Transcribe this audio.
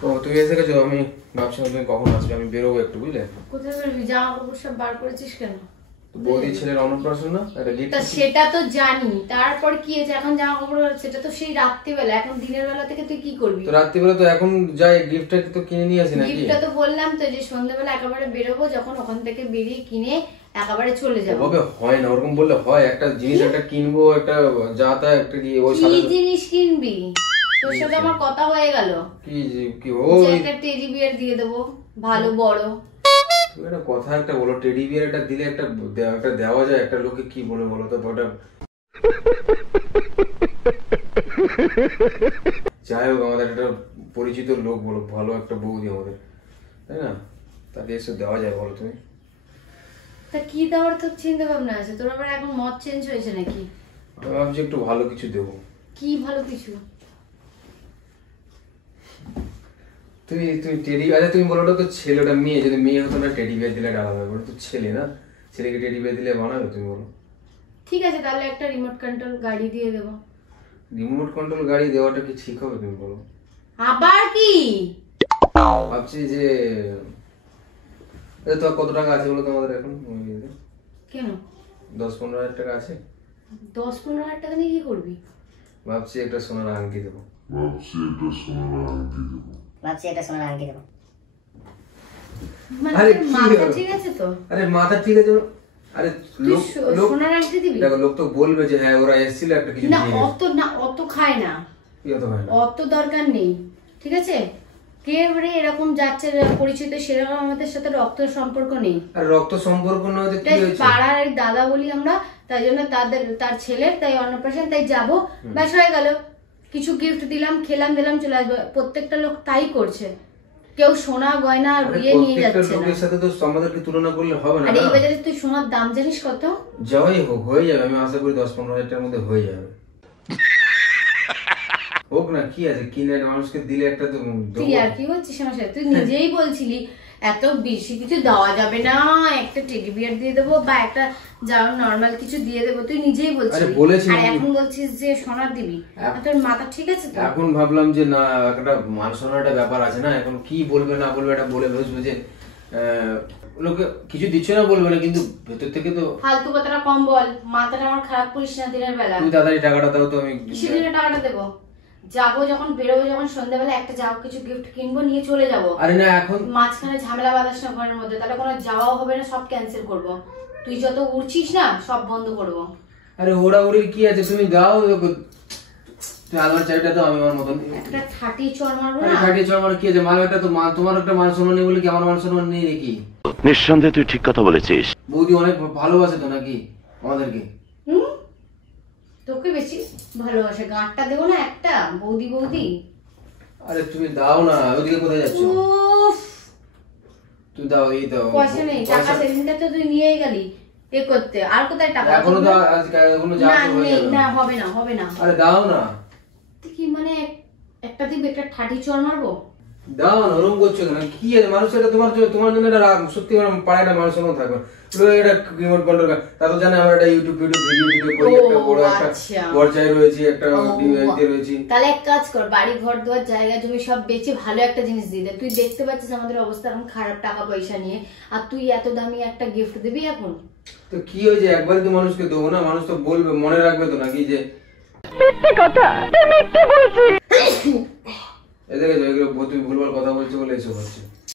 তো তুমি এসে গেছো, আমি ভাবছিলাম তুমি কখন আসবে, আমি বেরোবো একটু, বুঝলে? কোথায় বেরোবি? জামা কাপড় সব বার করেছিস কেন? বৌদি ছেলের অন্নপ্রাশন না, একটা গিফট। সেটা তো জানি, তারপর কি হয়েছে? এখন জামা কাপড় সেটা তো সেই রাত্রিবেলা, এখন দিনের বেলা থেকে তুই কি করবি? তো রাত্রিবেলা তো এখন যাই, গিফটটা তো কিনে নিয়ে আসি নাকি? গিফটটা তো বললাম তো যে সন্ধ্যাবেলা একেবারে বেরোবো, যখন ওখান থেকে বেরিয়ে কিনে একেবারে চলে যাবো। ওভাবে হয় না, ওরকম বললে হয়? একটা জিনিস একটা কিনবো, একটা যাতা একটা কি ওই সাথে কি জিনিস কিনবি? তোর সাথে আমার কথা হয়ে গেল কি কি যে একটা টেডি বিয়ার দিয়ে দেবো, ভালো বড়। তুমি একটা কথা একটা বলো, টেডি বিয়ার একটা দিলে একটা দেওয়া যায়, একটা লোকে কি বলে বলো তো ওটা। যাই হোক, আমাদের একটা পরিচিত লোক, বলো ভালো একটা বৌদি আমাদের, তাই না? তাকে এসে দেওয়া যায় বলো তুমি? তা কি দেওয়ার তো চিন্তা ভাবনা আছে তোর? আবার এখন মত চেঞ্জ হয়েছে নাকি? আমি ভাবছি একটু ভালো কিছু দেবো। কি ভালো কিছু? তুমি তুমি টেডি, আচ্ছা তুমি বলো ওটা তো ছেলে, ওটা মেয়ে, যদি মেয়ে হতো না টেডি বিয়ার দিলে ডালা হবে, ওটা তো ছেলে না, ছেলেকে টেডি বিয়ার দিলে বানাবে? তুমি বলো। ঠিক আছে, তাহলে একটা রিমোট কন্ট্রোল গাড়ি দিয়ে দেবো। রিমোট কন্ট্রোল গাড়ি দেওয়াটা কি ঠিক হবে তুমি বলো? আবার কি ভাবছি যে তো কত টাকা আছে বলো তোমাদের এখন? কেন 10-15 হাজার টাকা আছে। 10-15 হাজার টাকা নিয়ে কি করবি? ভাবছি একটা সোনার আংটি দেবো। মানে আরে তোর কি মাথা হলো? ঠিক আছে তো? আরে মাথা ঠিক আছে। আরে লোক সোনার আংটি দিবি? দেখো, লোক তো বলবে যে হ্যাঁ ওরা এসেছিল একটা কিছু না, দিয়ে অত খায় না, অত দরকার নেই, ঠিক আছে? কে রে এরকম যাচ্ছে পরিচিত, সেরকম আমাদের সাথে রক্ত সম্পর্ক নেই। আর রক্ত সম্পর্ক নয় তো কি হয়েছে? পাড়ার এই দাদা বলি আমরা, তাই জন্য তার ছেলের তাই অন্নপ্রাশন, তাই যাবো, ব্যাস হয়ে গেল। কিছু গিফট দিলাম, খেলাম দিলাম, চলে আসবো। প্রত্যেকটা লোক তাই করছে, কেউ সোনা গয়না রুইয়ে নিয়ে যাচ্ছে না। লোকের সাথে তো আমাদেরকে তুলনা করলে হবে না। আর এই বাজারে তুই সোনার দাম জানিস কত? যাই হোক, হয়ে যাবে, আমি আশা করি 10-15 হাজার টাকার মধ্যে হয়ে যাবে। হোক না, কি আছে, কিনে মানুষকে দিলে একটা তো। তুই আর কি বলছিস আমার সাথে? তুই নিজেই বলছিলি এত বেশি কিছু দেওয়া যাবে না, একটা টেডি বিয়ার দিয়ে দেবো বা একটা যাও নরমাল কিছু দিয়ে দেবো, তুই নিজেই বলছিস। আর এখন বলছিস যে সোনা দিবি। তোর মাথা ঠিক আছে তো? এখন ভাবলাম যে না, একটা মান সম্মানের একটা ব্যাপার আছে না, এখন কি বলবে না বলবে এটা বলে বুঝবে যে লোকে কিছু দিচ্ছে না বলবে না, কিন্তু ভেতর থেকে তো ফালতু কথাটা কম বল, মাথাটা আমার খারাপ করিস না দিনের বেলা। তুমি তাড়াতাড়ি টাকাটা দাও তো, আমি সেদিনে টাকাটা দেবো। যাবো যখন, বেরোবো যখন সন্ধ্যাবেলা, একটা যাও কিছু গিফট কিনবো, নিয়ে চলে যাবো। আরে না, এখন মাঝখানে ঝামেলা বাঁধাস না ঘরের মধ্যে, তাহলে কোনো যাওয়াও হবে না, সব ক্যান্সেল করবো। তুই যত উড়ছিস না সব বন্ধ করবো। আরে ওরা ওরির কি আছে, তুমি দাও, তুমি আলমার চাবিটা দাও, আমি আমার মতন একটা থাটি চর মারবো না। থাটি চল আমার কি আছে, মার একটা তো তোমার একটা মান সম্মান নেই বলে কি আমার মান সম্মান নেই নাকি? নিঃসন্দেহে তুই ঠিক কথা বলেছিস। বৌদি অনেক ভালোবাসে তো নাকি আমাদেরকে? তোকে বেশি ভালোবাসে, গাঁটটা দেবো না একটা, বৌদি বৌদি। আরে তুমি দাও না, ওদিকে কোথায় যাচ্ছ? তুমি দাও, এই দাও। পয়সা নেই, টাকা সেদিনটা তো তুই নিয়েই গেলি এ করতে, আর কোথায় টাকা? এখনো তো আজকে এখনো যা না, হবে না, হবে না। আরে দাও না। তুই কি মানে একটা দিবি, একটা ঠাটি চর মারবো? দাও না, ওরকম করছো কেন? কি আছে মানুষ, এটা তোমার জন্য এটা সত্যি পাড়ায় একটা মানুষ মতো থাকবে। এটা রিমোট কন্ট্রোল, তা তো জানে আমরা একটা ইউটিউব ভিডিও করি, একটা বড় একটা পর্যায়ে রয়েছে, একটা ডিভাইসে রয়েছে। তাহলে এক কাজ কর, বাড়ি ঘর দুয়ার জায়গা জমি সব বেচে ভালো একটা জিনিস দিয়ে দে। তুই দেখতে পাচ্ছিস আমাদের অবস্থা এখন খারাপ, টাকা পয়সা নিয়ে, আর তুই এত দামি একটা গিফট দিবি এখন? তো কি হয়েছে, একবার তো মানুষকে দেবো না, মানুষ তো বলবে, মনে রাখবে তো নাকি যে মিথ্যে কথা, তুই মিথ্যে বলছিস। এদিকে তুমি ভুলভাল কথা বলছো বলে এসব হচ্ছে।